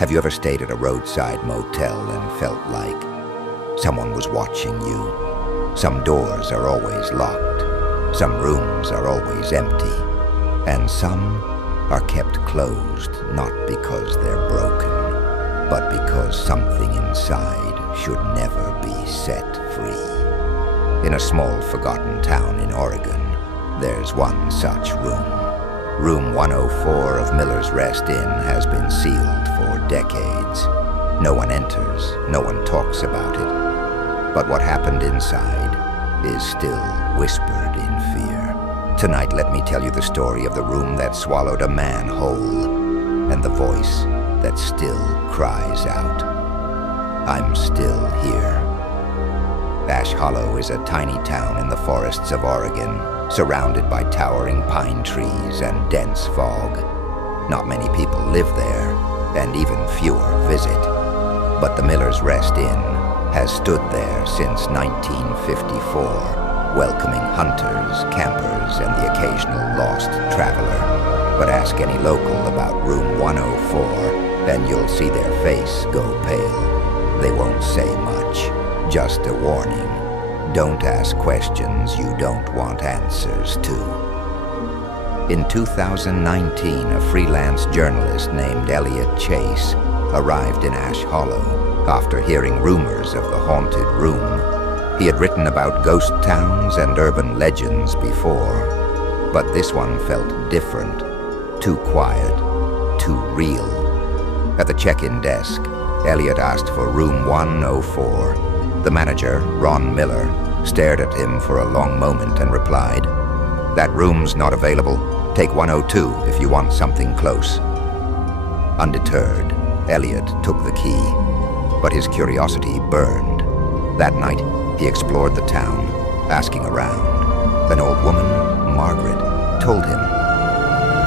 Have you ever stayed at a roadside motel and felt like someone was watching you? Some doors are always locked, some rooms are always empty, and some are kept closed not because they're broken, but because something inside should never be set free. In a small forgotten town in Oregon, there's one such room. Room 104 of Miller's Rest Inn has been sealed for decades. No one enters, no one talks about it. But what happened inside is still whispered in fear. Tonight, let me tell you the story of the room that swallowed a man whole, and the voice that still cries out, "I'm still here." Ash Hollow is a tiny town in the forests of Oregon, surrounded by towering pine trees and dense fog. Not many people live there, and even fewer visit. But the Miller's Rest Inn has stood there since 1954, welcoming hunters, campers, and the occasional lost traveler. But ask any local about Room 104, and you'll see their face go pale. They won't say much, just a warning. Don't ask questions you don't want answers to. In 2019, a freelance journalist named Elliot Chase arrived in Ash Hollow after hearing rumors of the haunted room. He had written about ghost towns and urban legends before, but this one felt different, too quiet, too real. At the check-in desk, Elliot asked for Room 104. The manager, Ron Miller, stared at him for a long moment and replied, "That room's not available. Take 102 if you want something close." Undeterred, Elliot took the key, but his curiosity burned. That night, he explored the town, asking around. An old woman, Margaret, told him.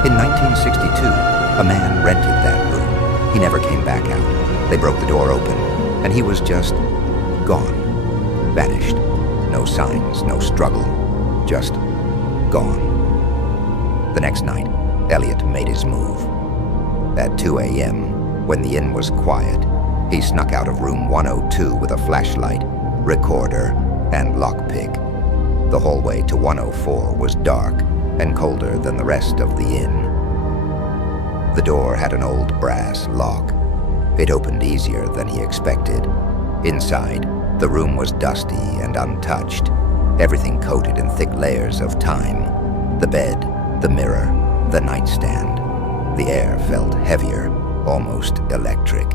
In 1962, a man rented that room. He never came back out. They broke the door open, and he was just gone. Vanished. No signs, no struggle. Just gone. The next night, Elliot made his move. At 2 a.m., when the inn was quiet, he snuck out of Room 102 with a flashlight, recorder, and lockpick. The hallway to 104 was dark and colder than the rest of the inn. The door had an old brass lock. It opened easier than he expected. Inside, the room was dusty and untouched, everything coated in thick layers of time. The bed, the mirror, the nightstand. The air felt heavier, almost electric.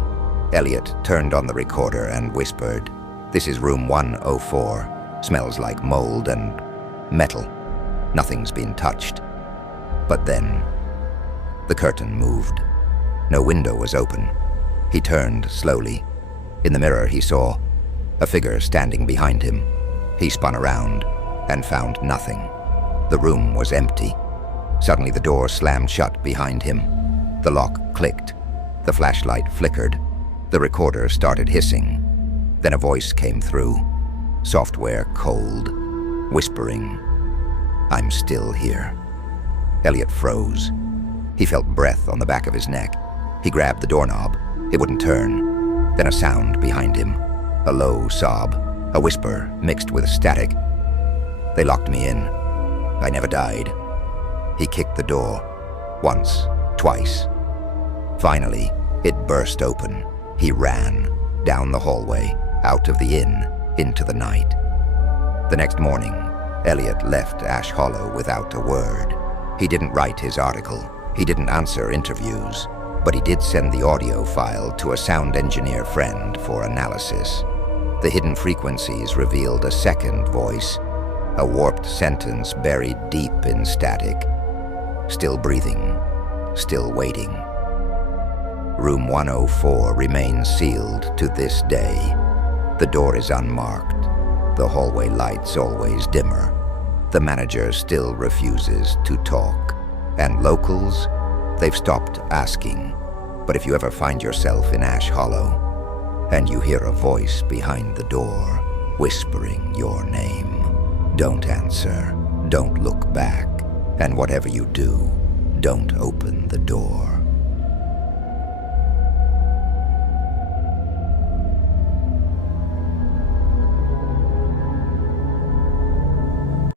Elliot turned on the recorder and whispered, "This is Room 104. Smells like mold and metal. Nothing's been touched." But then, the curtain moved. No window was open. He turned slowly. In the mirror, he saw a figure standing behind him. He spun around and found nothing. The room was empty. Suddenly the door slammed shut behind him. The lock clicked. The flashlight flickered. The recorder started hissing. Then a voice came through. Software cold, whispering, "I'm still here." Elliot froze. He felt breath on the back of his neck. He grabbed the doorknob. It wouldn't turn. Then a sound behind him. A low sob, a whisper mixed with static. "They locked me in. I never died." He kicked the door. Once, twice. Finally, it burst open. He ran, down the hallway, out of the inn, into the night. The next morning, Elliot left Ash Hollow without a word. He didn't write his article. He didn't answer interviews. But he did send the audio file to a sound engineer friend for analysis. The hidden frequencies revealed a second voice, a warped sentence buried deep in static. Still breathing, still waiting. Room 104 remains sealed to this day. The door is unmarked, the hallway lights always dimmer. The manager still refuses to talk, and locals, they've stopped asking. But if you ever find yourself in Ash Hollow, and you hear a voice behind the door, whispering your name, don't answer, don't look back, and whatever you do, don't open the door.